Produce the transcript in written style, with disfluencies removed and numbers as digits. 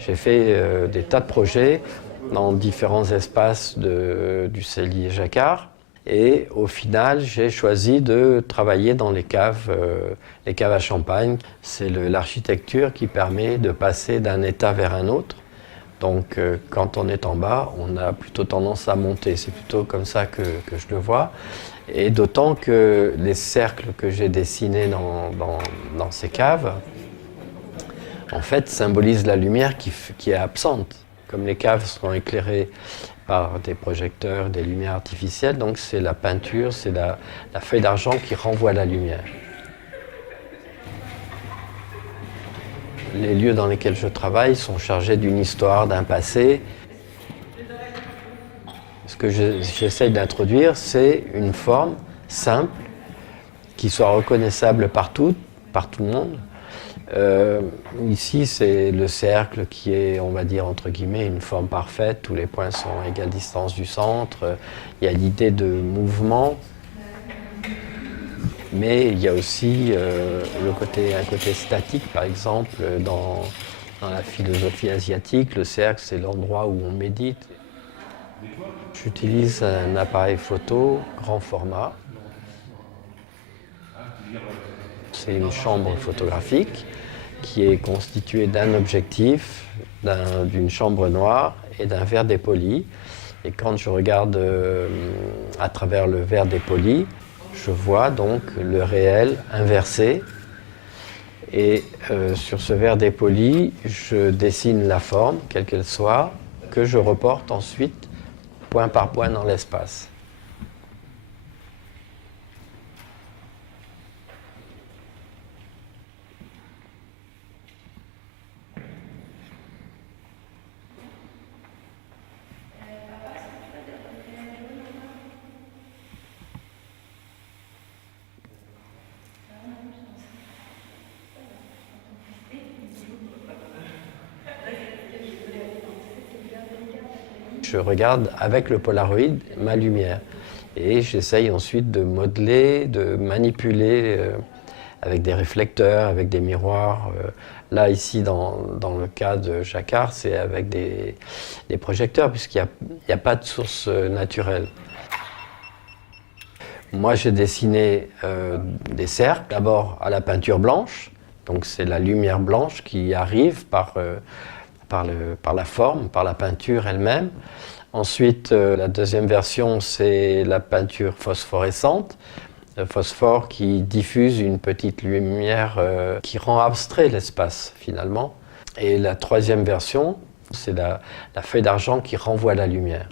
J'ai fait des tas de projets dans différents espaces du cellier Jacquard. Et au final, j'ai choisi de travailler dans les caves à champagne. C'est l'architecture qui permet de passer d'un état vers un autre. Donc quand on est en bas, on a plutôt tendance à monter. C'est plutôt comme ça que je le vois. Et d'autant que les cercles que j'ai dessinés dans ces caves, en fait, symbolisent la lumière qui est absente. Comme les caves sont éclairées par des projecteurs, des lumières artificielles, donc c'est la peinture, c'est la feuille d'argent qui renvoie la lumière. Les lieux dans lesquels je travaille sont chargés d'une histoire, d'un passé. Ce que j'essaye d'introduire, c'est une forme simple, qui soit reconnaissable par tout le monde. Ici, c'est le cercle qui est, on va dire, entre guillemets, une forme parfaite. Tous les points sont à égale distance du centre. Il y a l'idée de mouvement. Mais il y a aussi un côté statique, par exemple, dans la philosophie asiatique. Le cercle, c'est l'endroit où on médite. J'utilise un appareil photo grand format. C'est une chambre photographique qui est constituée d'un objectif, d'une chambre noire et d'un verre dépoli. Et quand je regarde à travers le verre dépoli, je vois donc le réel inversé. Et sur ce verre dépoli, je dessine la forme, quelle qu'elle soit, que je reporte ensuite point par point dans l'espace. Je regarde avec le Polaroid ma lumière et j'essaye ensuite de modeler, de manipuler avec des réflecteurs, avec des miroirs. Là, ici, dans le cas de Jacquard, c'est avec des projecteurs puisqu'il n'y a pas de source naturelle. Moi, j'ai dessiné des cercles, d'abord à la peinture blanche, donc c'est la lumière blanche qui arrive par la forme, par la peinture elle-même. Ensuite, la deuxième version, c'est la peinture phosphorescente, le phosphore qui diffuse une petite lumière qui rend abstrait l'espace finalement. Et la troisième version, c'est la feuille d'argent qui renvoie la lumière.